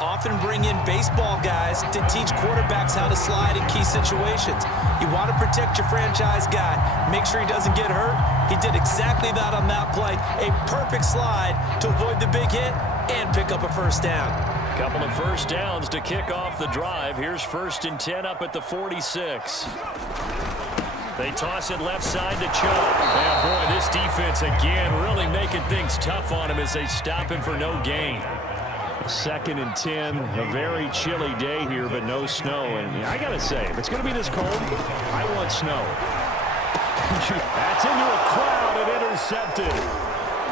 often bring in baseball guys to teach quarterbacks how to slide in key situations. You want to protect your franchise guy, make sure he doesn't get hurt. He did exactly that on that play. A perfect slide to avoid the big hit and pick up a first down. Couple of first downs to kick off the drive. Here's 1st and 10 up at the 46. They toss it left side to Chubb. And boy, this defense again really making things tough on him as they stop him for no gain. 2nd and 10, a very chilly day here, but no snow. And I got to say, if it's going to be this cold, I want snow. That's into a crowd and intercepted.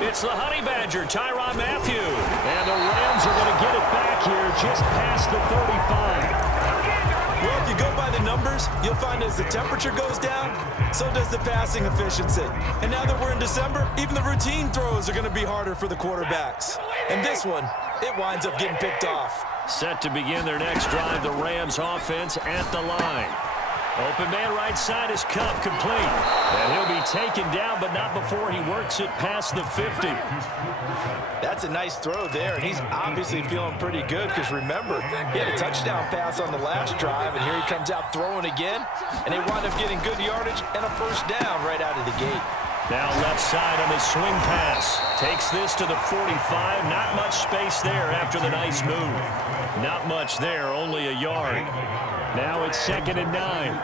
It's the Honey Badger, Tyrann Mathieu. And the Rams are going to get it back here just past the 35. Well, if you go by the numbers, you'll find as the temperature goes down, so does the passing efficiency. And now that we're in December, even the routine throws are going to be harder for the quarterbacks. And this one, it winds up getting picked off. Set to begin their next drive, the Rams offense at the line. Open man right side is Cup, complete. And he'll be taken down, but not before he works it past the 50. That's a nice throw there, and he's obviously feeling pretty good because remember, he had a touchdown pass on the last drive, and here he comes out throwing again, and they wind up getting good yardage and a first down right out of the gate. Now left side on the swing pass. Takes this to the 45. Not much space there after the nice move. Not much there, only a yard. Now it's 2nd and 9.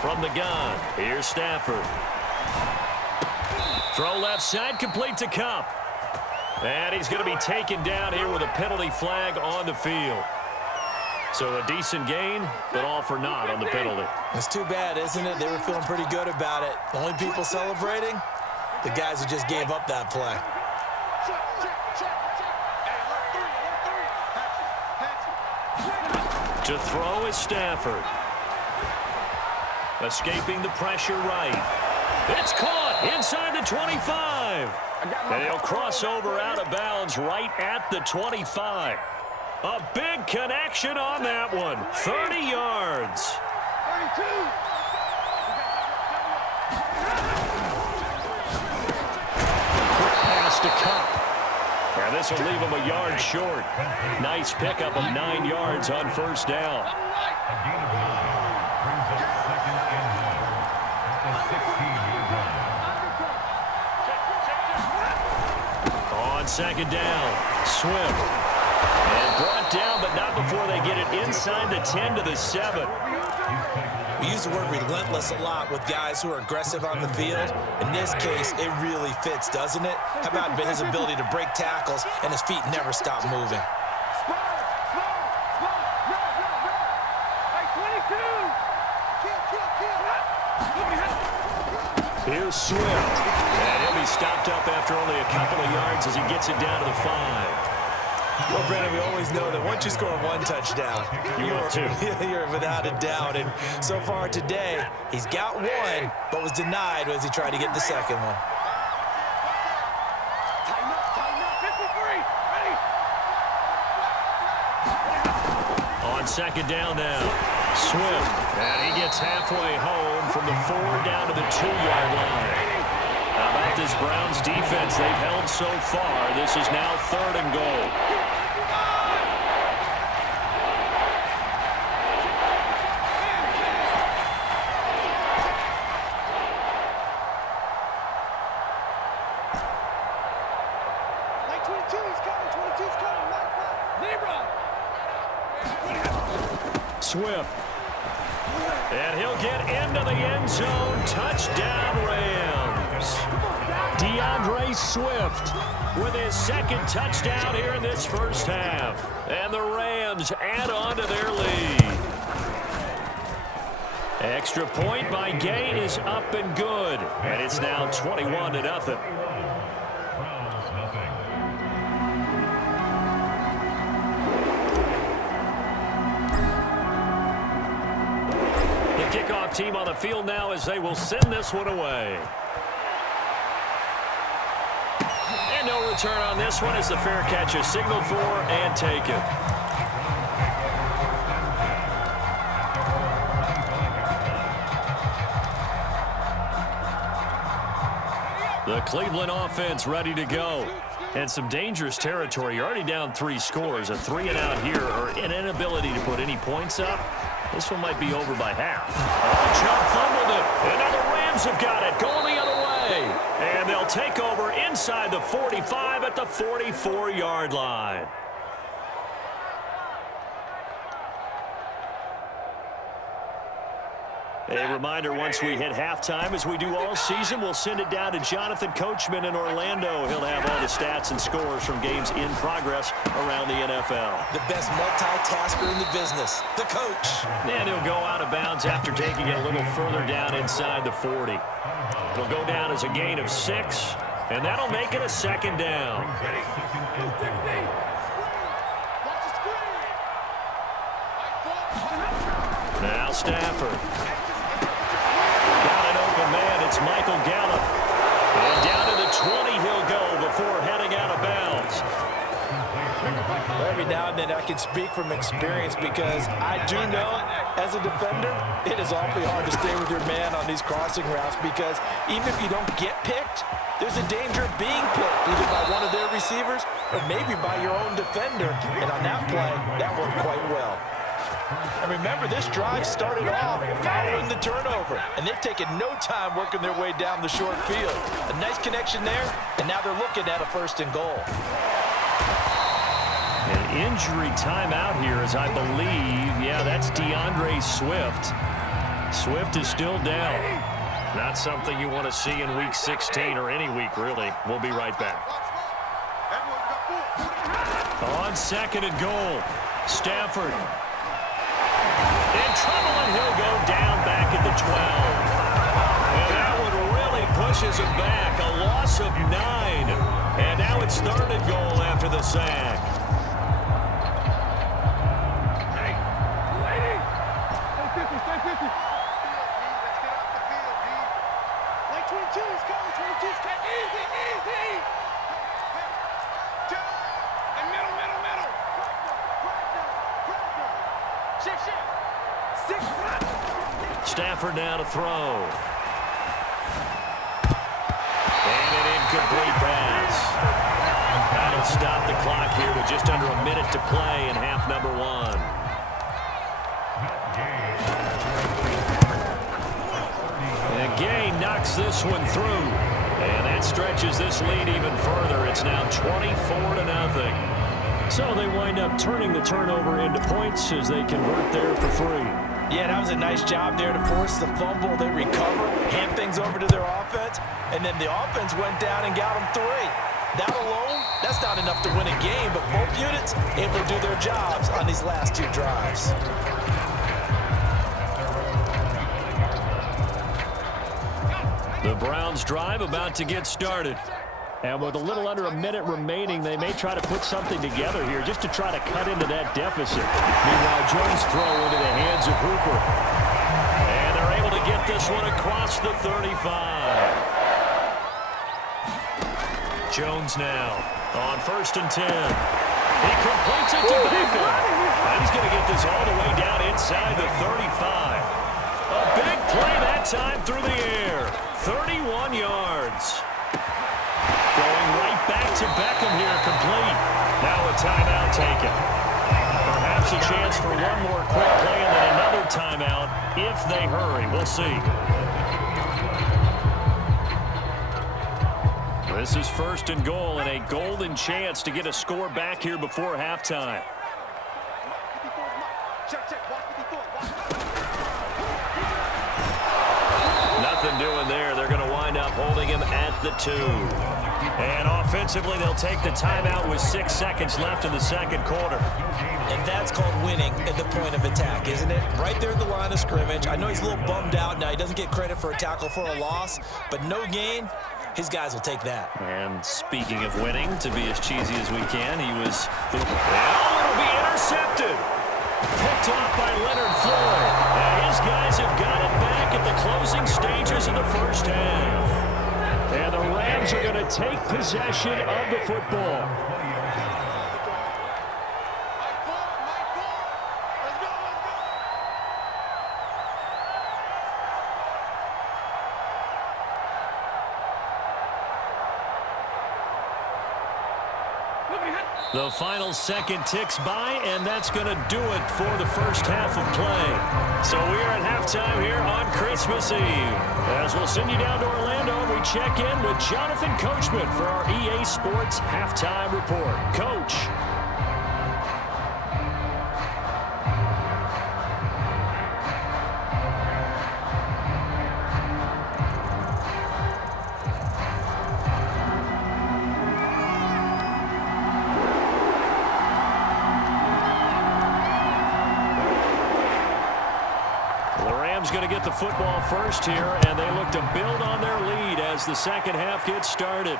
From the gun, here's Stafford. Throw left side, complete to Cup. And he's going to be taken down here with a penalty flag on the field. So a decent gain, but all for naught on the penalty. It's too bad, isn't it? They were feeling pretty good about it. The only people celebrating, the guys who just gave up that play. To throw is Stafford. Escaping the pressure right. It's caught inside the 25. And he'll cross over out of bounds right at the 25. A big connection on that one. 30 yards. 32. Pass to Cup. And this will leave him a yard short. Nice pickup of 9 yards on first down. On 2nd down, Swift. And brought down, but not before they get it inside the 10 to the 7. We use the word relentless a lot with guys who are aggressive on the field. In this case, it really fits, doesn't it? How about his ability to break tackles and his feet never stop moving? Here's Swift. And he'll be stopped up after only a couple of yards as he gets it down to the 5. Well, Brandon, we always know that once you score one touchdown, you're without a doubt. And so far today, he's got one, but was denied as he tried to get the second one. On 2nd down now, Swift. And he gets halfway home from the 4 down to the 2-yard line. How about this Browns defense they've held so far? This is now 3rd and goal. Swift. And he'll get into the end zone. Touchdown, Rams. DeAndre Swift with his 2nd touchdown here in this first half. And the Rams add on to their lead. Extra point by Gay is up and good. And it's now 21-0. Kickoff team on the field now as they will send this one away. And no return on this one as the fair catch is signaled for and taken. The Cleveland offense ready to go. And some dangerous territory. You're already down 3 scores. A 3-and-out here, or an inability to put any points up. This one might be over by half. Oh, Chubb fumbled it. And now the Rams have got it. Going the other way. And they'll take over inside the 45 at the 44-yard line. A reminder, once we hit halftime, as we do all season, we'll send it down to Jonathan Coachman in Orlando. He'll have all the stats and scores from games in progress around the NFL. The best multitasker in the business, the coach. And he'll go out of bounds after taking it a little further down inside the 40. It'll go down as a gain of 6, and that'll make it a 2nd down. Now Stafford. Man, it's Michael Gallup. And down to the 20 he'll go before heading out of bounds. Every now and then I can speak from experience because I do know as a defender it is awfully hard to stay with your man on these crossing routes because even if you don't get picked, there's a danger of being picked either by one of their receivers or maybe by your own defender. And on that play, that worked quite well. And remember, this drive started off following the turnover, and they've taken no time working their way down the short field. A nice connection there, and now they're looking at a 1st and goal. An injury timeout here as I believe, yeah, that's DeAndre Swift. Swift is still down. Not something you want to see in Week 16 or any week, really. We'll be right back. On 2nd and goal, Stafford. In trouble, and he'll go down back at the 12. And that one really pushes him back. A loss of 9. And now it's 3rd and goal after the sack. Stafford now to throw. And an incomplete pass. That'll stop the clock here with just under a minute to play in half number 1. And Gay knocks this one through. And that stretches this lead even further. It's now 24-0. So they wind up turning the turnover into points as they convert there for 3. Yeah, that was a nice job there to force the fumble. They recover, hand things over to their offense, and then the offense went down and got them 3. That alone, that's not enough to win a game, but both units able to do their jobs on these last 2 drives. The Browns drive about to get started. And with a little under a minute remaining, they may try to put something together here just to try to cut into that deficit. Meanwhile, Jones throw into the hands of Hooper. And they're able to get this one across the 35. Jones now on 1st and 10. He completes it to Beckham. And he's going to get this all the way down inside the 35. A big play that time through the air. 31 yards. Going right back to Beckham here, complete. Now a timeout taken. Perhaps a chance for one more quick play and then another timeout if they hurry. We'll see. This is 1st and goal and a golden chance to get a score back here before halftime. Nothing doing there. They're going to wind up holding him at the 2. And offensively, they'll take the timeout with 6 seconds left in the 2nd quarter. And that's called winning at the point of attack, isn't it? Right there at the line of scrimmage. I know he's a little bummed out now. He doesn't get credit for a tackle for a loss, but no gain, his guys will take that. And speaking of winning, to be as cheesy as we can, he was... Oh, it'll be intercepted. Picked off by Leonard Floyd. And his guys have got it back at the closing stages of the 1st half. And the Rams are going to take possession of the football. The final second ticks by, and that's going to do it for the first half of play. So we are at halftime here on Christmas Eve. As we'll send you down to Orlando, we check in with Jonathan Coachman for our EA Sports Halftime Report. Coach. Going to get the football first here, and they look to build on their lead as the second half gets started.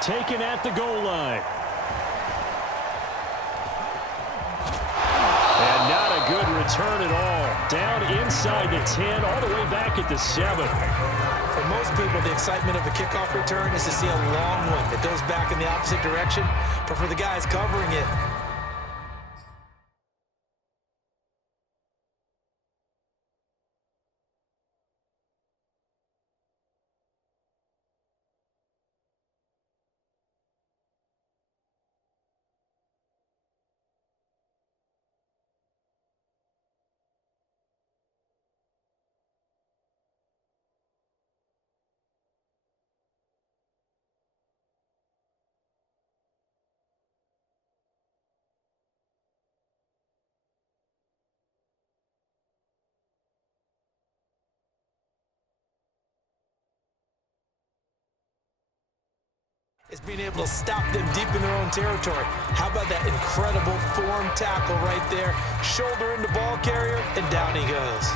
Taken at the goal line. And not a good return at all. Down inside the 10, all the way back at the 7. For most people, the excitement of a kickoff return is to see a long one that goes back in the opposite direction. But for the guys covering it, is being able to stop them deep in their own territory. How about that incredible form tackle right there? Shoulder into ball carrier, and down he goes.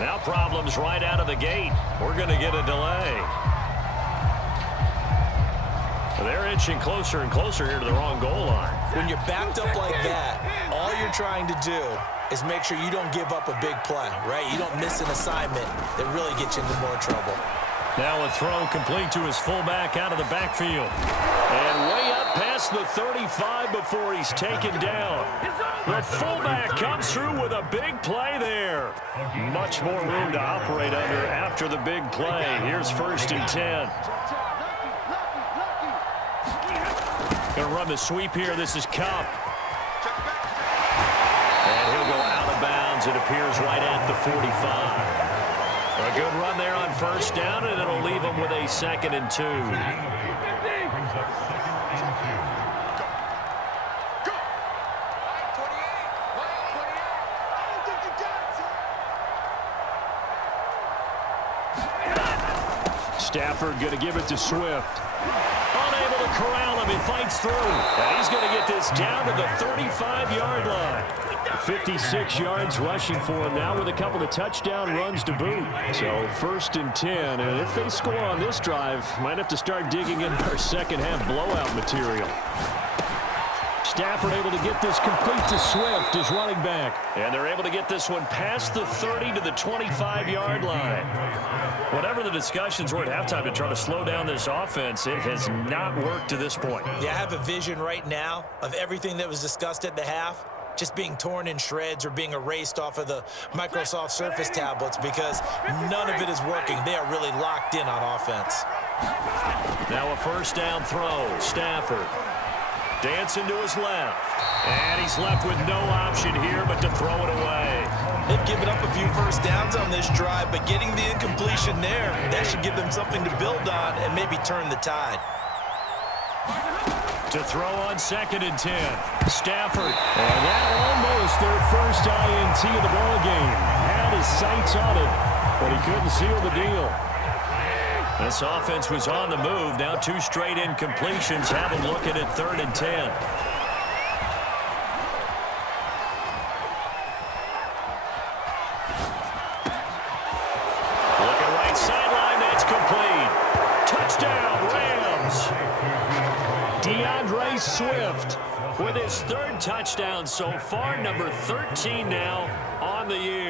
Now problems right out of the gate. We're going to get a delay. They're inching closer and closer here to the wrong goal line. When you're backed up like that, all you're trying to do is make sure you don't give up a big play, right? You don't miss an assignment that really gets you into more trouble. Now a throw complete to his fullback out of the backfield. And way up past the 35 before he's taken down. The fullback comes through with a big play there. Much more room to operate under after the big play. Here's 1st and 10. Going to run the sweep here. This is Cup. And he'll go out of bounds. It appears right at the 45. A good run there on 1st down, and it'll leave him with a 2nd and 2. Stafford going to give it to Swift. Unable to corral him. He fights through. And he's going to get this down to the 35-yard line. 56 yards rushing for him now with a couple of touchdown runs to boot. So 1st and 10. And if they score on this drive, might have to start digging in our second half blowout material. Stafford able to get this complete to Swift, his running back. And they're able to get this one past the 30 to the 25-yard line. Whatever the discussions were at halftime to try to slow down this offense, it has not worked to this point. Yeah, I have a vision right now of everything that was discussed at the half just being torn in shreds or being erased off of the Microsoft Surface tablets because none of it is working. They are really locked in on offense. Now a 1st down throw. Stafford dancing to his left. And he's left with no option here but to throw it away. They've given up a few 1st downs on this drive, but getting the incompletion there, that should give them something to build on and maybe turn the tide. To throw on 2nd and 10. Stafford. And that almost their first INT of the ball game. Had his sights on it, but he couldn't seal the deal. This offense was on the move. Now 2 straight incompletions have them looking at 3rd and 10. Looking right sideline. That's complete. Touchdown, Rams. DeAndre Swift with his 3rd touchdown so far, number 13 now on the year.